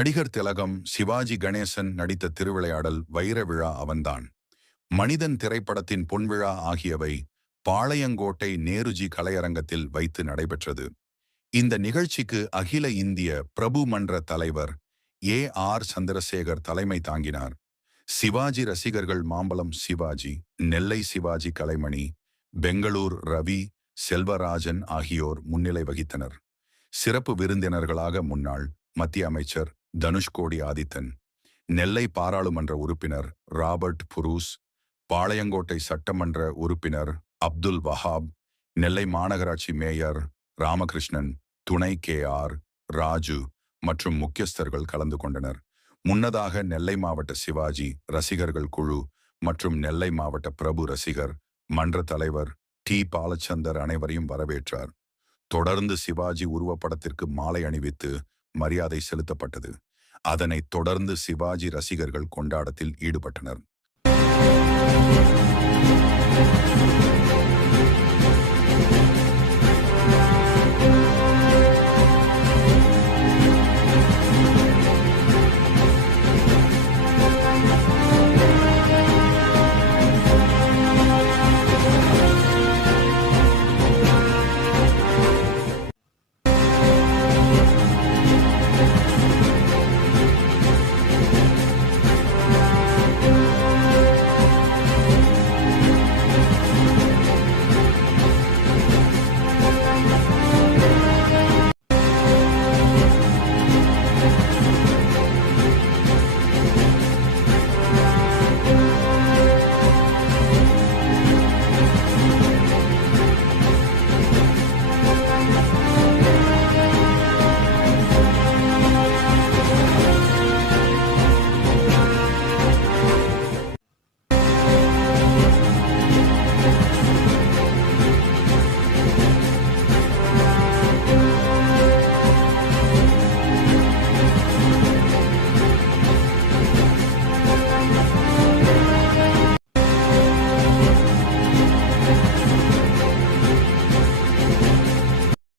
நடிகர் திலகம், சிவாஜி கணேசன் நடித்த திருவிளையாடல், வைர விழா அவன்தான், மனிதன் திரைப்படத்தின் பொன்விழா ஆகியவை பாளையங்கோட்டை நேருஜி கலையரங்கத்தில் வைத்து நடைபெற்றது. இந்த நிகழ்ச்சிக்கு அகில இந்திய பிரபு மன்ற தலைவர் AR சந்திரசேகர் தலைமை தாங்கினார். சிவாஜி ரசிகர்கள் மாம்பலம் சிவாஜி, நெல்லை சிவாஜி கலைமணி, பெங்களூர் ரவி, செல்வராஜன் ஆகியோர் முன்னிலை வகித்தனர். சிறப்பு விருந்தினர்களாக முன்னாள் மத்திய அமைச்சர் தனுஷ்கோடி ஆதித்தன், நெல்லை பாராளுமன்ற உறுப்பினர் ராபர்ட் புரூஸ், பாளையங்கோட்டை சட்டமன்ற உறுப்பினர் அப்துல் வஹாப், நெல்லை மாநகராட்சி மேயர் ராமகிருஷ்ணன், துணை KR ராஜு மற்றும் முக்கியஸ்தர்கள் கலந்து கொண்டனர். முன்னதாக நெல்லை மாவட்ட சிவாஜி ரசிகர்கள் குழு மற்றும் நெல்லை மாவட்ட பிரபு ரசிகர் மன்ற தலைவர் பாலச்சந்தர் அனைவரையும் வரவேற்றார். தொடர்ந்து சிவாஜி உருவப்படத்திற்கு மாலை அணிவித்து மரியாதை செலுத்தப்பட்டது. அதனைத் தொடர்ந்து சிவாஜி ரசிகர்கள் கொண்டாட்டத்தில் ஈடுபட்டனர்.